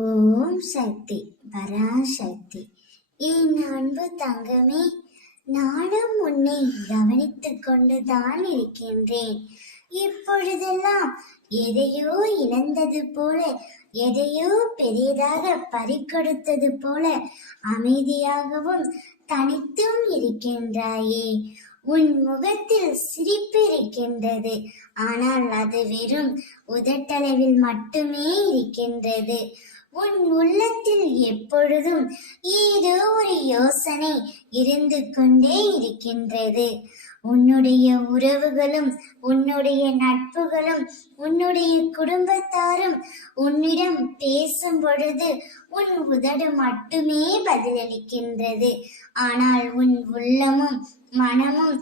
ஓம் சக்தி பராசக்தி. என் அன்பு தங்கமே, நானும் உன்னை கவனித்துக் கொண்டுதான் இருக்கின்றேன். இப்பொழுதெல்லாம் எதையோ இழந்தது போல, எதையோ பெரியதாக பறிகொடுத்தது போல அமைதியாகவும் தனித்தும் இருக்கின்றாயே. உன் முகத்தில் சிரிப்பு இருக்கின்றது, ஆனால் அது வெறும் உதட்டளவில் மட்டுமே இருக்கின்றது. உன் உள்ளத்தில் எப்பொழுதும் ஏதோ ஒரு யோசனை இருந்து கொண்டே இருக்கின்றது. உன்னுடைய உறவுகளும், உன்னுடைய நட்புகளும், உன்னுடைய குடும்பத்தாரும் உன்னிடம் பேசும் பொழுது உன் உதடு மட்டுமே பதிலளிக்கின்றது. ஆனால் உன் உள்ளமும் மனமும்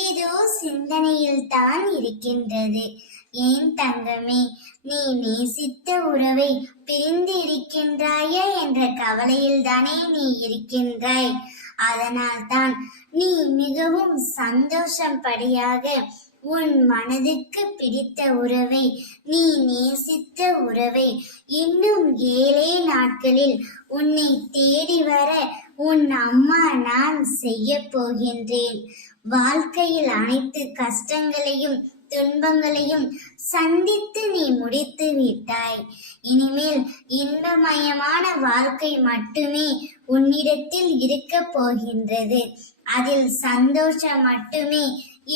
ஏதோ சிந்தனையில் தான் இருக்கின்றது. ஏன் தங்கமே, நீ நேசித்த உறவை பிரிந்து இருக்கின்றாயா என்ற கவலையில் தானே நீ இருக்கின்றாய். அதனால் தான் நீ மிகவும் சந்தோஷப்படியாக உன் மனதுக்கு பிடித்த உறவை, நீ நேசித்த உறவை இன்னும் 7 நாட்களில் உன்னை தேடி வர உன் அம்மா நான் செய்ய போகின்றேன். வாழ்க்கையில் அனைத்து கஷ்டங்களையும் துன்பங்களையும் சந்தித்து நீ முடித்து விட்டாய். இனிமேல் இன்பமயமான வாழ்க்கை மட்டுமே உன்னிடத்தில் இருக்க போகின்றது. அதில் சந்தோஷம் மட்டுமே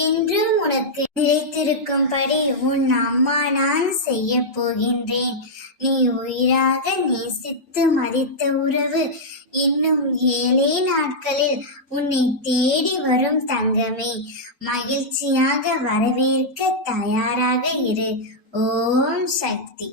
என்றும் உனக்கு நிலைத்திருக்கும்படி உன் அம்மா நான் செய்ய போகின்றேன். நீ உயிராக நேசித்து மதித்த உறவு இன்னும் 7 நாட்களில் உன்னை தேடி வரும் தங்கமே. மகிழ்ச்சியாக வரவேற்க தயாராக இரு. ஓம் சக்தி.